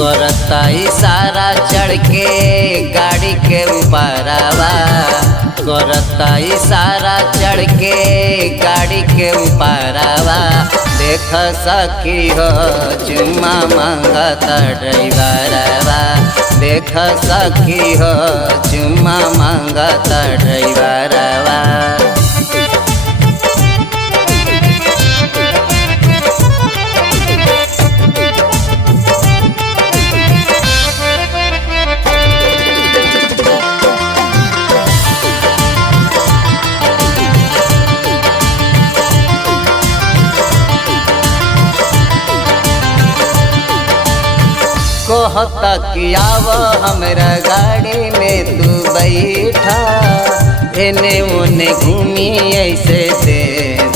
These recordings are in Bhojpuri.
करता इशारा चढ़ के गाड़ी के ऊपरवा, करता इशारा चढ़ के गाड़ी के ऊपरवा। देख सखी हो चुम्मा मांगता ड्राइवरवा, देख सखी हो चुम्मा मांगता ड्राइवरवा। कहता कि आव हमरा गाड़ी में तू बैठा, एने ओने घूमी ऐसे दे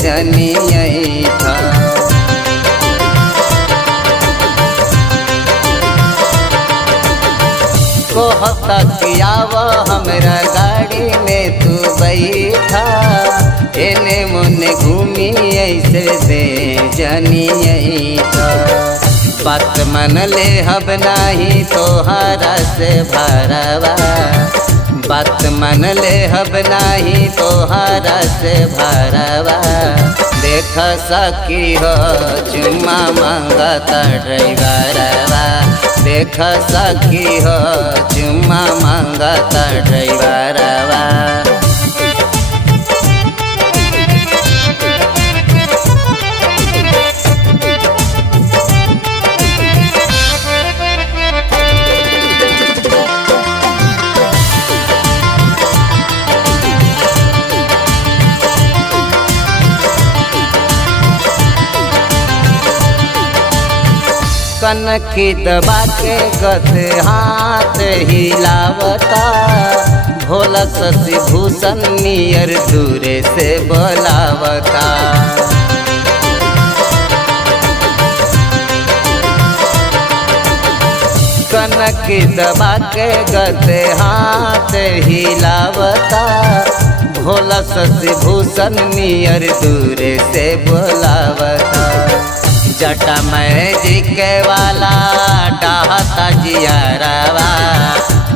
जनी ऐठा। कहता कि आव हमरा गाड़ी में तू बैठा, एने ओने घूमी ऐसे दे जनी ऐठा। बात मन ले हब नाही तोहरा से भरवा, बात मन ले हब नाही तोहरा से भरवा। देख सखी हो चुम्मा मांगता ड्राइवरवा, देख सखी हो चुम्मा मांगता ड्राइवरवा। कनखी दबा के गत हाथ हिलावता, भोला शशि भूषण नियर दूरे से बोलावता। कनखी दबा के गत हाथ हिलावता, भोला शशि भूषण नियर दूरे से बोलावता। जटा मैजिक वाला डाहता जियरवा,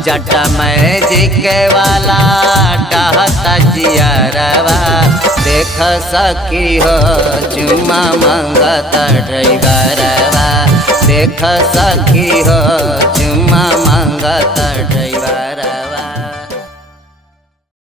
जटा मैजिक वाला डाहता जियरवा। देख सखी हो चुम्मा मांगता ड्राइवरवा, देख सखी हो चुम्मा मांगता।